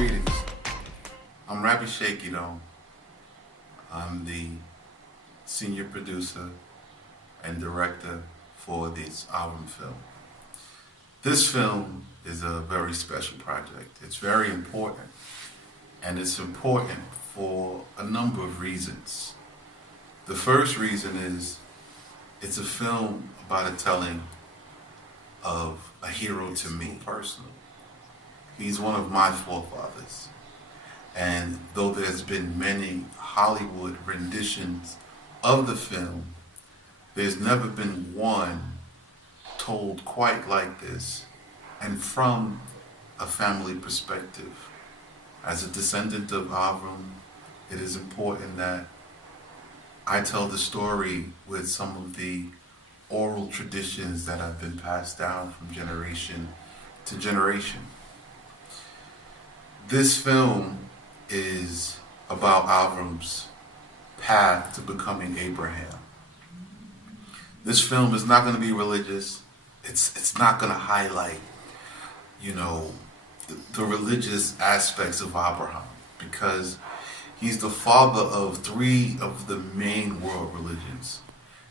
Greetings. I'm Rabbi Shakido. I'm the senior producer and director for this AVRAM film. This film is a very special project. It's very important, and it's important for a number of reasons. The first reason is it's a film about a telling of a hero to me personally. He's one of my forefathers. And though there's been many Hollywood renditions of the film, there's never been one told quite like this and from a family perspective. As a descendant of AVRAM, it is important that I tell the story with some of the oral traditions that have been passed down from generation to generation. This film is about AVRAM's path to becoming Abraham. This film is not going to be religious. It's not going to highlight, the religious aspects of Abraham, because he's the father of three of the main world religions.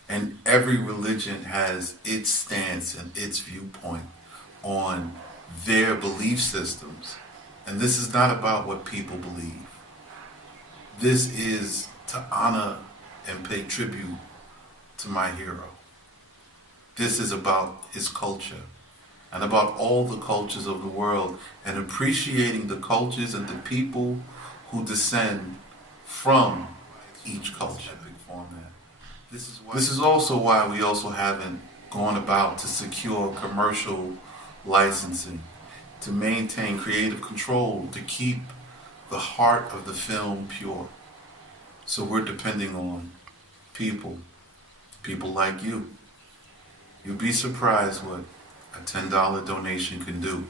And every religion has its stance and its viewpoint on their belief systems. And this is not about what people believe. This is to honor and pay tribute to my hero. This is about his culture and about all the cultures of the world, and appreciating the cultures and the people who descend from each culture. This is also why we also haven't gone about to secure commercial licensing, to maintain creative control, to keep the heart of the film pure. So we're depending on people like you. You'd be surprised what a $10 donation can do.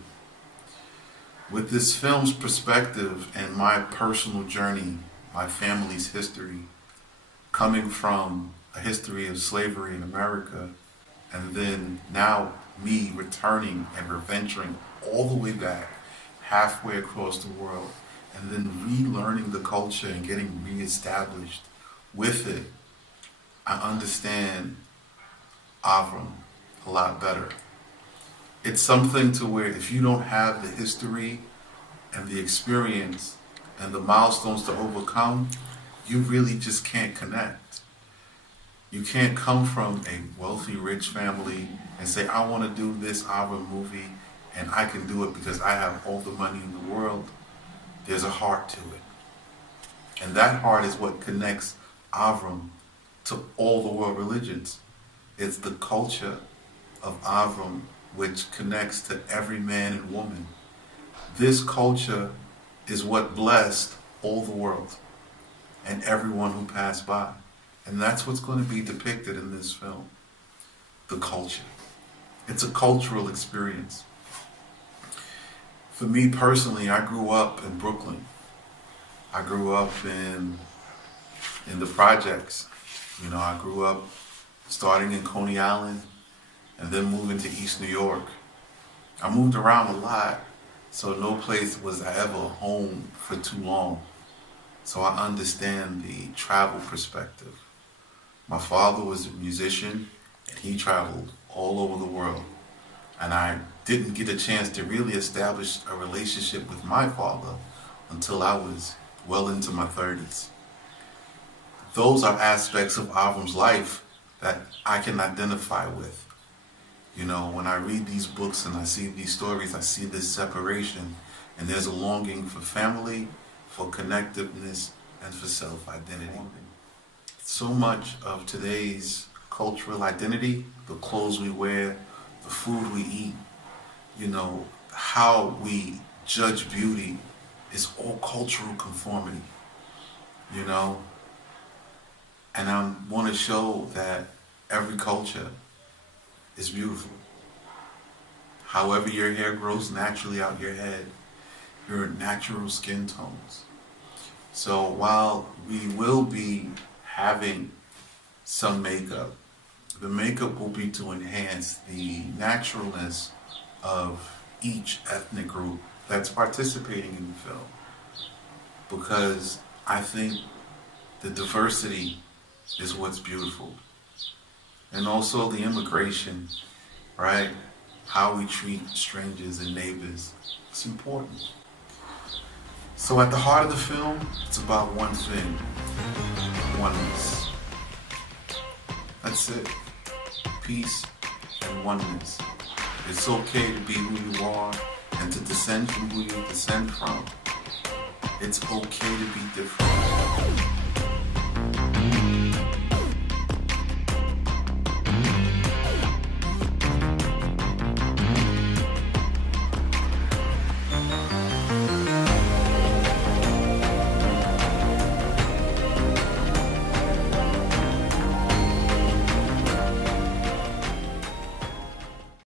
With this film's perspective and my personal journey, my family's history, coming from a history of slavery in America, and then now me returning and reventuring all the way back, halfway across the world, and then relearning the culture and getting reestablished with it, I understand AVRAM a lot better. It's something to where if you don't have the history and the experience and the milestones to overcome, you really just can't connect. You can't come from a wealthy, rich family and say, I want to do this AVRAM movie and I can do it because I have all the money in the world. There's a heart to it. And that heart is what connects AVRAM to all the world religions. It's the culture of AVRAM which connects to every man and woman. This culture is what blessed all the world and everyone who passed by. And that's what's going to be depicted in this film. The culture. It's a cultural experience. For me personally, I grew up in Brooklyn. I grew up in the projects. I grew up starting in Coney Island and then moving to East New York. I moved around a lot, so no place was I ever home for too long. So I understand the travel perspective. My father was a musician, and he traveled all over the world. And I didn't get a chance to really establish a relationship with my father until I was well into my 30s. Those are aspects of AVRAM's life that I can identify with. When I read these books and I see these stories, I see this separation, and there's a longing for family, for connectiveness, and for self-identity. So much of today's cultural identity, the clothes we wear, the food we eat, how we judge beauty is all cultural conformity, And I want to show that every culture is beautiful. However your hair grows naturally out your head, your natural skin tones. So while we will be having some makeup, the makeup will be to enhance the naturalness of each ethnic group that's participating in the film, because I think the diversity is what's beautiful. And also the immigration, right? How we treat strangers and neighbors. It's important. So at the heart of the film, it's about one thing. Oneness. That's it. Peace and oneness. It's okay to be who you are and to descend from who you descend from. It's okay to be different.